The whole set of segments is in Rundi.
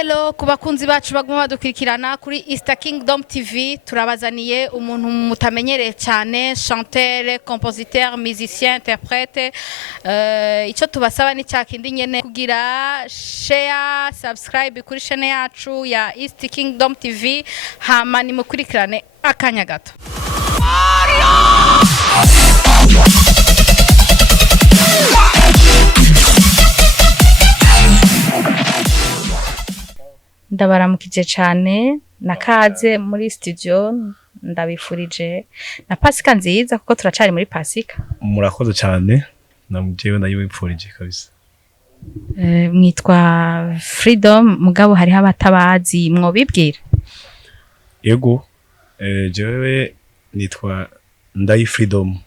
Hello ku bakunzi bacu baguma badukurikirana kuri Easter Kingdom TV turabazaniye umuntu mutamenyereye cyane chanteur, compositeur, musicien, interprète ico tubasaba ni cyakindi nyene kugira share, subscribe kuri chaîne yacu ya Easter Kingdom TV hama ni mukurikirane akanya gato. Ndabaramukije cyane nakaze muri studio ndabifurije na Pasika nziza kuko turacari muri Pasika. Murakoze cyane namujewe nayibipfurije kabisa. Mwitwa Freedom mugabo hari abatabazi mwobibwira? Yego jewe nitwa Ndayi Freedom.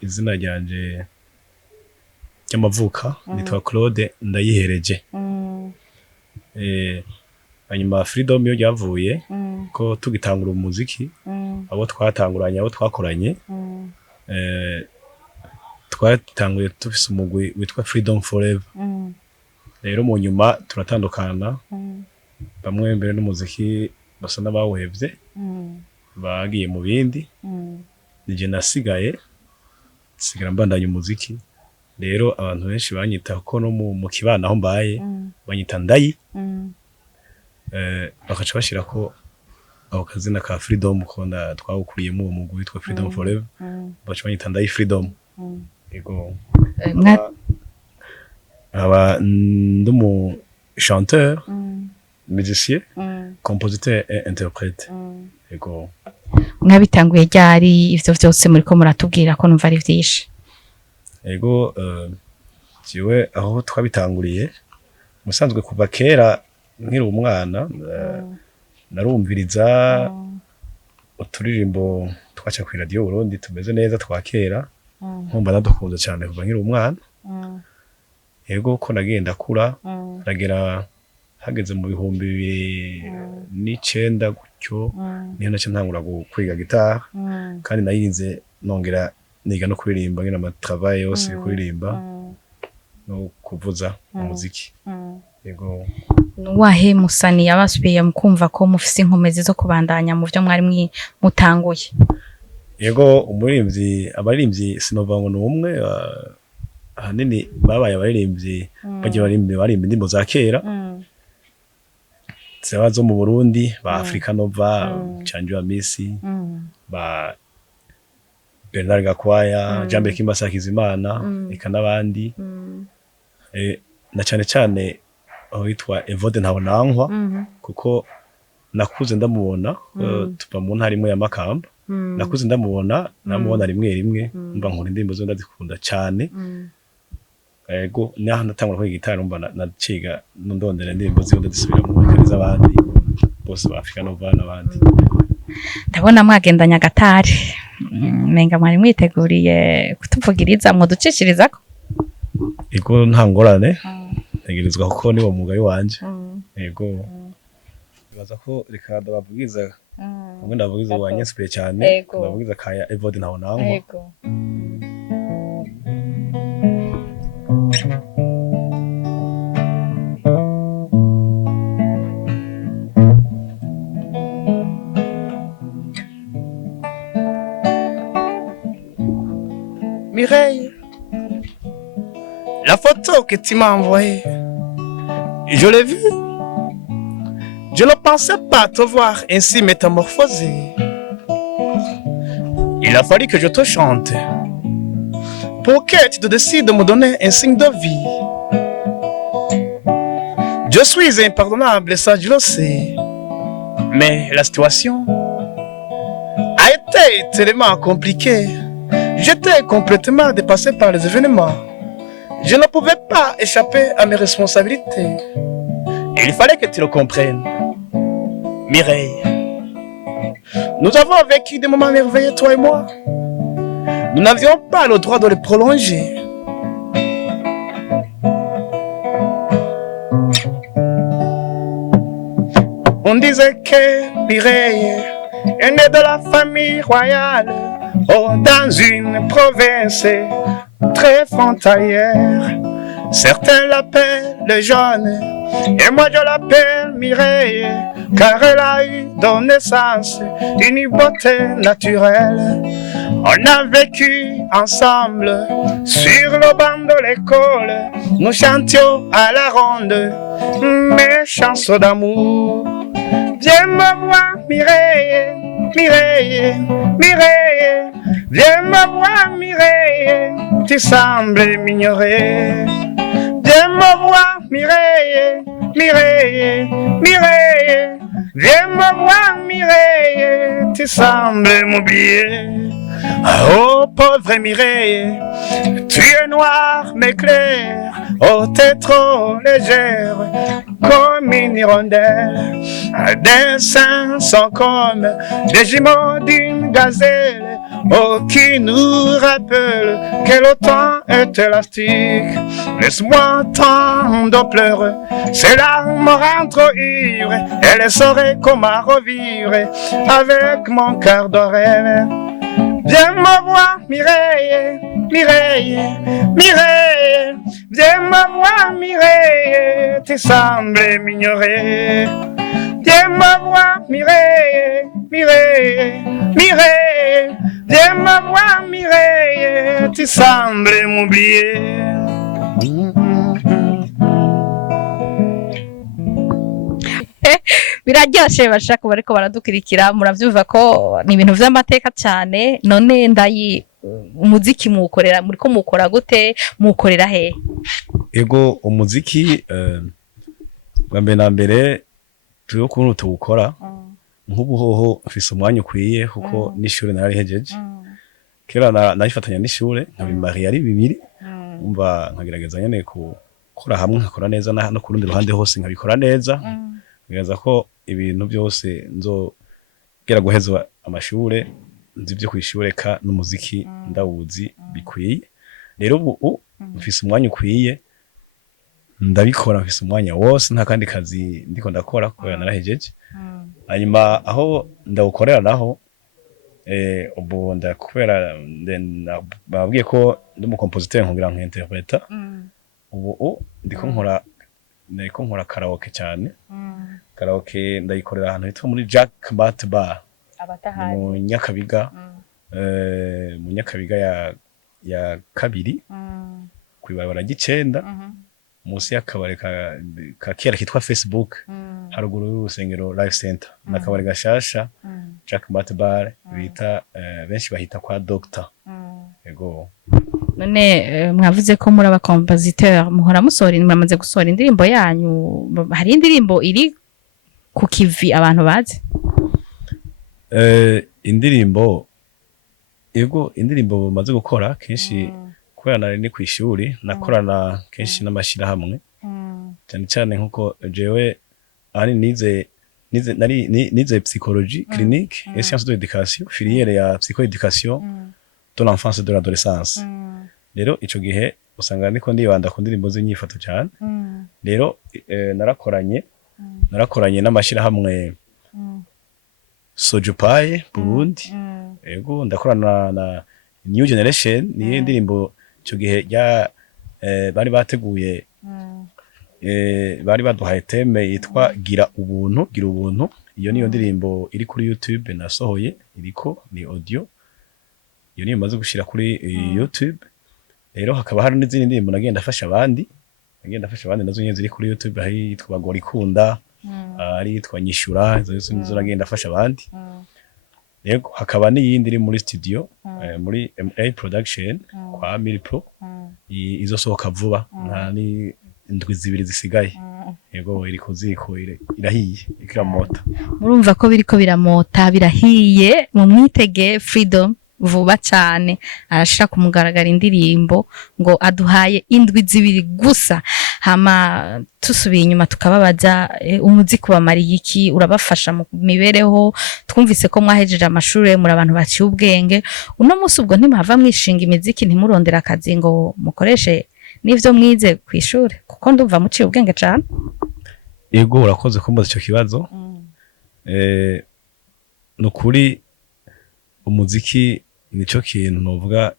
Izina ryanje cy'amavuka nitwa Claude Ndayihereje. Hanyuma Freedom yo ryavuye ko tugitangura umuziki abo twatanguranye abo twakoranye twatanguye tufise umugwi witwa Freedom Forever. Rero mu nyuma turatandukana bamwe mbere n'umuziki basa n'abawehevye bagiye mu bindi nije nasigaye sigara mbandanya umuziki. Rero abantu benshi banyita ko no mu kibana aho mbaye banyita Ndayi bakaca bashira ko aho kazina ka Freedom ko twawukuriyemo uwo mugwi witwa Freedom Forever baca banyita Ndayi Freedom. Yego aba ndumu chanteur, musicien, compositeur et interprète. Yego Mwabitanguye ryari ivyo vyose muri ko muratubwira ko numva ari vyinshi? Ego jiwe aho twabitanguriye musanzwe kuva kera nkiri umwana narumviriza uturirimbo twaca ku radio Burundi tumeze neza twakera nkumva nadukunze cyane kuva nkiri umwana. Ego ko nagenda kura nagera hageze mu 2009 gutyo niho naca ntangura kwiga gitara kandi nayirinze nongera niga no kuririmba ngira amatravail yose kuririmba no kuvuza umuziki. Yego wahe musani yabasubiye mukumva ko mufise inkomezi zo kubandanya mu byo mwari mutanguye? Yego umuririmvyi abaririmbyi sinova ngo numwe hanini babaye abaririmbyi baje barimba indimbo za kera zabazo mu Burundi ba Africa Nova, Chanjwa Messi, ba Bernard Gakwaya, Jambe Kimbasa Kizimana, eka nabandi. Na cyane cyane aho yitwa Evode Ntabonankwa kuko nakuze ndamubona tuva mu ntara imwe ya Makamba. Nakuze ndamubona namubona rimwe mba nkora indirimbo zo ndazikunda cyane. Ego naho natangura kwiga gitara mba naciga ndondera indirimbo zo ndazisubira mu bikariza abandi bose ba Africa Nova n'abandi. Ndabona mwagendanya gatari menga mwari mwiteguriye kutuvugiriza mu ducishirizako? Ego nta ngorane tegerezwa kuko niwo mugayo wanje. Ego baza ko reka ndabavugiza umwe ndavugiza wanyespe cyane ndavugiza kaya Evode Ntabonankwa. Ego Mireille, la photo que tu m'as envoyée, je l'ai vue. Je ne pensais pas te voir ainsi métamorphosée. Il a fallu que je te chante pour que tu te décides de me donner un signe de vie. Je suis impardonnable, ça je le sais, mais la situation a été tellement compliquée. J'étais complètement dépassé par les événements. Je ne pouvais pas échapper à mes responsabilités. Et il fallait que tu le comprennes. Mireille, nous avons vécu des moments merveilleux, toi et moi. Nous n'avions pas le droit de les prolonger. On disait que Mireille, est né de la famille royale, oh, dans une province très frontalière. Certains l'appellent le jaune, et moi je l'appelle Mireille, car elle a eu dans naissance une beauté naturelle. On a vécu ensemble sur le banc de l'école, nous chantions à la ronde mes chansons d'amour. Viens me voir Mireille, Mireille, Mireille, viens me voir Mireille, tu sembles m'ignorer. Viens me voir Mireille, Mireille, Mireille, viens me voir Mireille, tu sembles m'oublier. Oh pauvre Mireille, tu es noire mais claire, oh t'es trop légère comme une hirondelle. Des seins sont comme des jumeaux d'une gazelle, oh qui nous rappelle que le temps est élastique. Laisse-moi tant de pleurer, ces larmes me rendent trop ivre, et les saurait comment revivre avec mon cœur de rêve. Viens me voir Mireille, Mireille, Mireille, viens me voir Mireille, tu sembles m'ignorer. Viens me voir Mireille, Mireille, Mireille, viens me voir Mireille, tu sembles m'oublier. biraryoshe bashaka bariko baradukurikira muravyumva ko ni ibintu vy'amateka cyane. None ndayi umuziki mukorera muriko mukora gute, mukorera he? Ego umuziki bwa mbere na mbere turiho kuntu tuwukora nk'ubuhoho mfise umwanya ukwiye kuko n'ishure nararihejeje. Kera nayifatanya n'ishure nkabimariye ari bibiri, umva nkagerageza nyene gukora hamwe nkakora neza no ku rundi ruhande hose nkabikora neza. Ngerageza ko ibintu byose nzogera guheza amashure nzi byo kwishure ka n'umuziki ndawuzi bikwiye. Rero ubu mfise umwanya ukwiye ndabikora, mfise umwanya wose nta kandi kazi ndiko ndakora kubera narahejeje. Hanyuma aho ndawukorera naho ubu ndakubera babwiye ko ndi mu compositeur nkugira nk'interpreta. Ubu ndiko nkora karaoke cyane. Karaoke ndayikorera ahantu hitwa muri Jack Mat Bar mu Nyakabiga, mu Nyakabiga ya kabiri kwibarabara ry'icenda musi y'akabare ka kera kitwa Facebook haruguru y'urusengero Life Center. Nakabare gashasha Jack Mat Bar bita benshi bahita kwa Doctor. Ego none mwavuze ko muri aba compositeur muhora musohora, muramaze gusohora indirimbo yanyu, hari indirimbo iri ku kivi abantu bazi? Indirimbo ego indirimbo maze gukora kenshi kubera nari ni kwishuri nakorana kenshi n'amashira hamwe cyane cyane nkuko jewe ari nize psychologie clinique et sciences de l'éducation, filière ya psychoéducation de l'enfance et de l'adolescence. Rero ico gihe usanga niko ndibanda ku ndirimbo z'inyifato cyane. Rero narakoranye n'amashira hamwe Sojupaye Burundi. Ego ndakorana na New Generation, ni indirimbo ico gihe ya bari bateguye bari baduhaye teme yitwa gira ubuntu. Iyo niyo ndirimbo iri kuri YouTube nasohoye, iriko ni audio. Iyo niyo maze gushira kuri YouTube. Rero hakaba hari n'izindi ndirimbo nagenda afasha abandi nazo nyene ziri kuri YouTube, hari yitwa Bagora ikunda, ari yitwa Nyishura, izo nagenda afasha abandi. Yego hakaba n'iyindi iri muri studio muri MA Production kwa Milpro, izosohoka vuba ni indwi zibiri zisigaye. Yego iri kuziko irahiye ikiramota. Murumva ko biriko biramota birahiye, mu mwitege Freedom vuba cyane arashira kumugaragara indirimbo ngo aduhaye indwi zibiri gusa. Hama tusubiye inyuma tukababaza umuziki wamariye iki, urabafasha mu mibereho? Twumvise ko mwahejeje amashure muri abantu baciye ubwenge, uno musi ubwo ntimahava mwishinga imiziki ntimurondera akazi ngo mukoreshe n'ivyo mwize kw'ishure, kuko ndumva muciye ubwenge cyane. Yego urakoze kumbaza ico kibazo. nukuri umuziki nico kintu novuga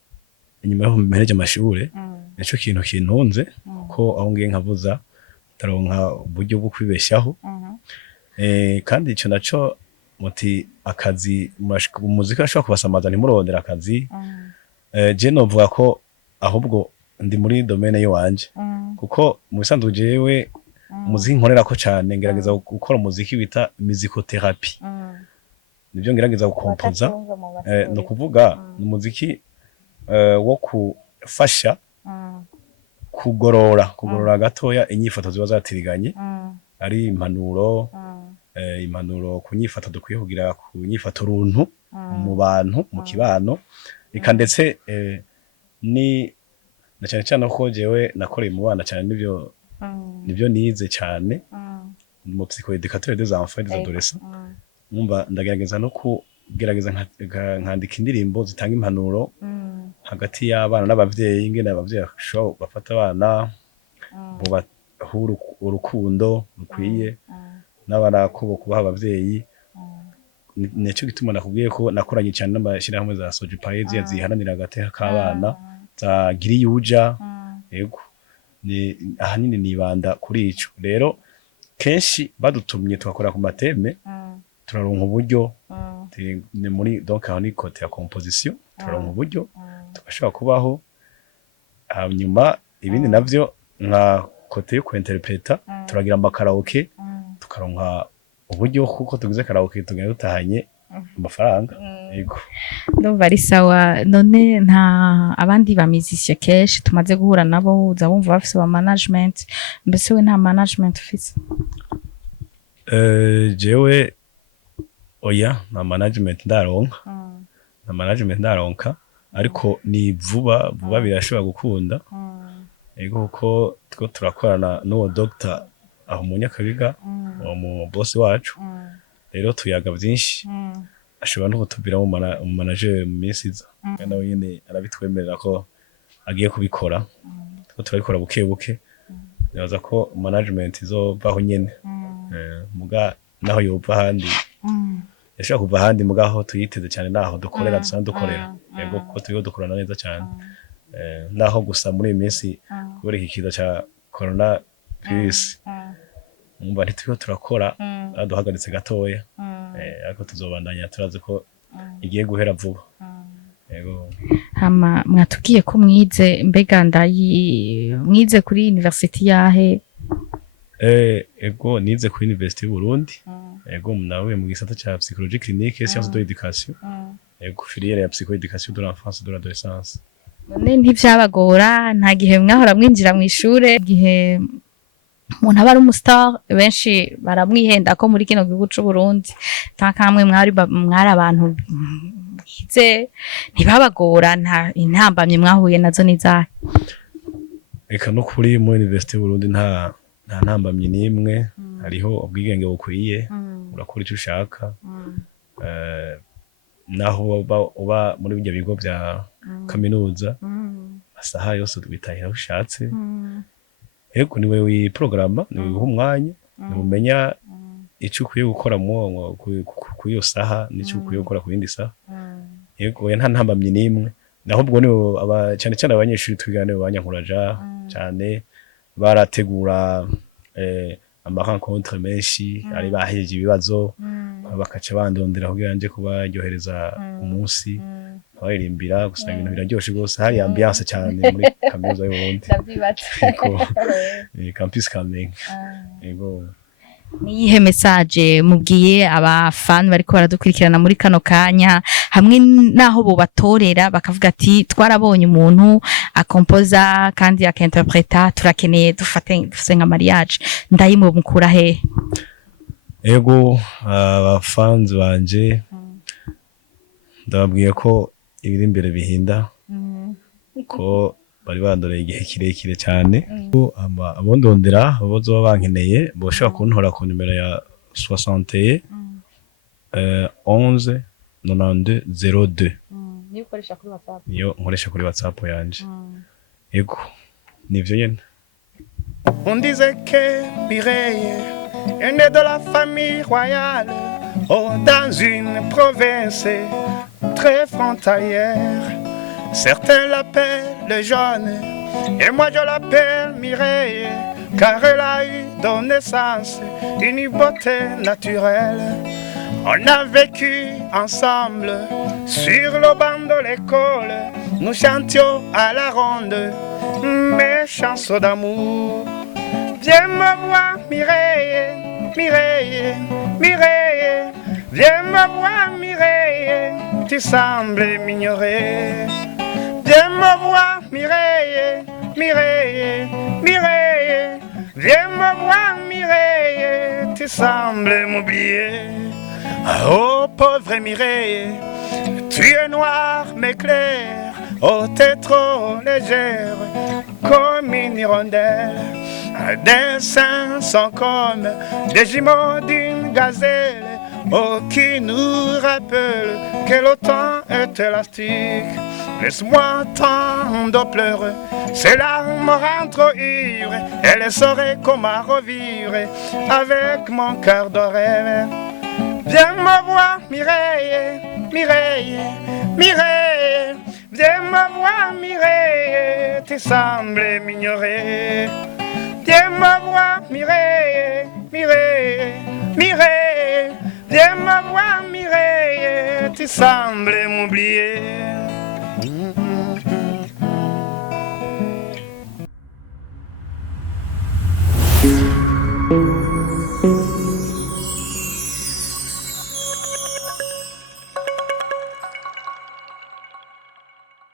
inyuma yo mpereje amashure nico kintu kintunze kuko aho ngiye nkavuza taronka uburyo bwo kwibeshaho kandi ico naco muti akazi umuziki ashobora kubasamaza ntimurondera akazi je novuga ko ahubwo ndi muri domaine yiwanje kuko mu bisanzwe jewe umuziki nkorerako cane ngerageza gukora umuziki bita musicotherapie nivyo ngerageza gukompoza no kuvuga umuziki wo kufasha kugorora gatoya inyifato ziba zatiriganye ari impanuro impanuro ku nyifato dukwiye kugira ku nyifato runtu mu bantu mu kibano eka ndetse ni na cyane cyane ko jewe nakoreye mu bana cyane nivyo nize cyane mu psychoéducateur des enfants et des adolescents numva ndagerageza no kugerageza nkandika indirimbo zitanga impanuro hagati y'abana n'abavyeyi ingene abavyeyi bafata abana bo bahura urukundo rukwiye n'abana ko kubaha abavyeyi nico gituma nakubwiye ko nakoranye cyane n'amashirahamwe za Sojipaezi ziharanira agateka k'abana za Giriyuja yego ni ahanini nibanda kuri ico rero kenshi badutumye twakora ku mateme turaronka uburyo ni muri donc aho ni côté ya composition turaronka uburyo tugashobora kubaho hanyuma ibindi navyo nka côté yo kuinterpreta turagira amakaraoke tukaronka uburyo kuko tugize karaoke tugenda dutahanye amafaranga yego ndumva ari sawa none nta abandi ba musicien kenshi tumaze guhura nabo uza bumva bafise ba management mbese we nta management ufise jewe oya na management ndaronka na management ndaronka ariko ni vuba birashobora gukunda yego kuko two turakorana n'uwo doctor aho mu Nyakabiga mu boss wacu rero tuyaga byinshi ashobora no kutubira mu manager mu misiza nawe nyene arabitwemerera ko agiye kubikora two turabikora buke nabaza ko management izovaho nyene muga naho yova handi yashaka kuva handi mugaho tuyiteze cyane naho dukorera dusanzwe dukorera yego ko tuyo dukorana neza cyane naho gusa muri iminsi kubera iki kiza ca corona virus mumva ntituyo turakora aduhagaritse gatoya ariko tuzobandanya turazi ko igiye guhera vuba yego hama mwatubwiye ko mwize mbega mwize kuri university yahe ego nize kuri Université y'u Burundi ego nawe mu gisata ca psychologie clinique et sciences de l'éducation ego filière ya psychoéducation de l'enfance de l'adolescence none ntivyabagora nta gihe mwahora mwinjira mu ishure gihe umuntu aba ari umustar benshi baramwihenda ko muri kino gihugu c'u Burundi takamwe mwari abantu bize ntibabagora nta intambamye mwahuye nazo nizahe eka no kuri mu Université y'u Burundi nta ntambamye nimwe hariho ubwigenge bukwiye urakora icyo ushaka naho uba muri bijya bigo bya kaminuza asaha yose tubitahira ushatse yego niwe wiprograma niwe uha umwanya niwe umenya icyo ukwiye gukora ku iyo saha n'icyo ukwiye gukora ku yindi saha yego nta ntambamye nimwe naho ubwo niwe cyane cyane abanyeshuri twigana nibo banyankuraja cyane barategura amarencontre menshi ari bahejeje ibibazo bakaca bandondera kugira nje kubaryohereza umunsi baririmbira gusa ibintu biraryoshe gose hari ambiance cyane muri kaminuza y'Uburundi campus Kamenge yego niyihe message mubwiye abafan bariko baradukurikirana muri kano kanya hamwe naho bo batorera bakavuga ati twarabonye umuntu akompoza kandi akinterpreta turakeneye dufate nka mariage ndayimo mukura he ego abafans banje ndababwiye ko ibiri imbere bihinda ko bari bandoreye igihe kirekire cyane abondondera bazoba bankeneye boshaka kuntora ku numero ya 61 11 92 02 niyo nkoresha kuri WhatsApp yanje yego nivyo nyene. On disait que Mireille est née de la famille royale oh, dans une province très frontalière. Certains l'appellent Jeanne, et moi je l'appelle Mireille, car elle a eu dans naissance une beauté naturelle. On a vécu ensemble sur le banc de l'école, nous chantions à la ronde mes chansons d'amour. Viens me voir Mireille, Mireille, Mireille, viens me voir Mireille, tu sembles m'ignorer. Viens me voir Mireille, Mireille, Mireille, viens me voir Mireille, tu sembles m'oublier. Oh pauvre Mireille, tu es noire mais claire, oh t'es trop légère comme une hirondelle. Des seins sont comme des jumeaux d'une gazelle, oh qui nous rappelle que le temps est élastique. Laisse-moi tant de pleurer, ces larmes me rendent trop ivre, et les saurait comment revivre avec mon cœur de rêve. Viens me voir Mireille, Mireille, Mireille, viens me voir Mireille, tu sembles m'ignorer. Viens me voir Mireille, Mireille, Mireille, viens me voir Mireille, tu sembles m'oublier.